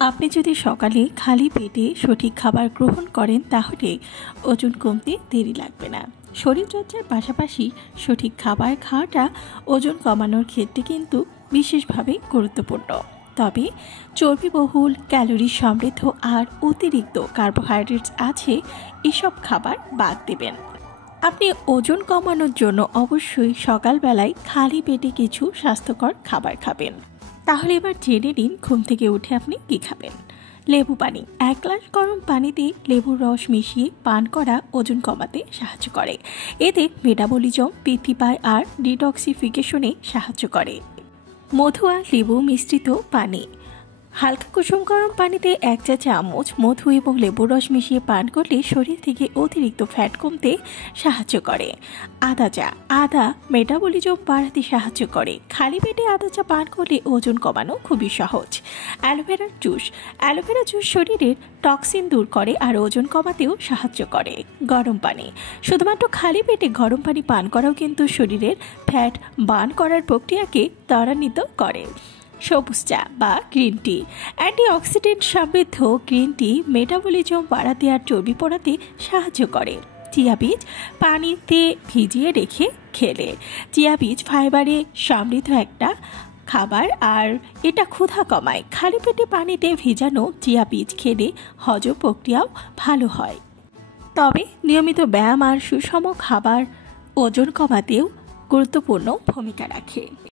আপনি যদি সকালে খালি পেটে সঠিক খাবার গ্রহণ করেন তাহলে ওজন কমতে দেরি লাগবে না। শরীরচর্চার পাশাপাশি সঠিক খাবার খাওয়াটা ওজন কমানোর ক্ষেত্রে কিন্তু বিশেষভাবে গুরুত্বপূর্ণ। তবে চর্বিবহুল, ক্যালোরি সমৃদ্ধ আর অতিরিক্ত কার্বোহাইড্রেটস আছে এসব খাবার বাদ দেবেন। আপনি ওজন কমানোর জন্য অবশ্যই সকালবেলায় খালি পেটে কিছু স্বাস্থ্যকর খাবার খাবেন। তাহলে এবার জেনে নিন ঘুম থেকে উঠে আপনি কী খাবেন। লেবু পানি, 1 গ্লাস গরম পানিতে লেবুর রস মিশিয়ে পান করা ওজন কমাতে সাহায্য করে। এতে মেটাবলিজম বৃদ্ধি পায় আর ডিটক্সিফিকেশনে সাহায্য করে। মধু আর লেবু মিশ্রিত পানি, হালকা কুসুম গরম পানিতে 1 চা চামচ মধু এবং লেবুর রস মিশিয়ে পান করলে শরীর থেকে অতিরিক্ত ফ্যাট কমতে সাহায্য করে। আদা চা, আদা মেটাবলিজম বাড়াতে সাহায্য করে। খালি পেটে আদা চা পান করলে ওজন কমানো খুবই সহজ। অ্যালোভেরার জুস, অ্যালোভেরা জুস শরীরের টক্সিন দূর করে আর ওজন কমাতেও সাহায্য করে। গরম পানি, শুধুমাত্র খালি পেটে গরম পানি পান করাও কিন্তু শরীরের ফ্যাট বার্ন করার প্রক্রিয়াকে ত্বরান্বিত করে। সবুজ চা বা গ্রিন টি, অ্যান্টিঅক্সিডেন্ট সমৃদ্ধ গ্রিন টি মেটাবলিজম বাড়াতে আর চর্বি পোড়াতে সাহায্য করে। চিয়া বীজ পানিতে ভিজিয়ে রেখে খেলে, চিয়া বীজ ফাইবারে সমৃদ্ধ একটা খাবার আর এটা ক্ষুধা কমায়। খালি পেটে পানিতে ভেজানো চিয়া বীজ খেলে হজম প্রক্রিয়াও ভালো হয়। তবে নিয়মিত ব্যায়াম আর সুষম খাবার ওজন কমাতেও গুরুত্বপূর্ণ ভূমিকা রাখে।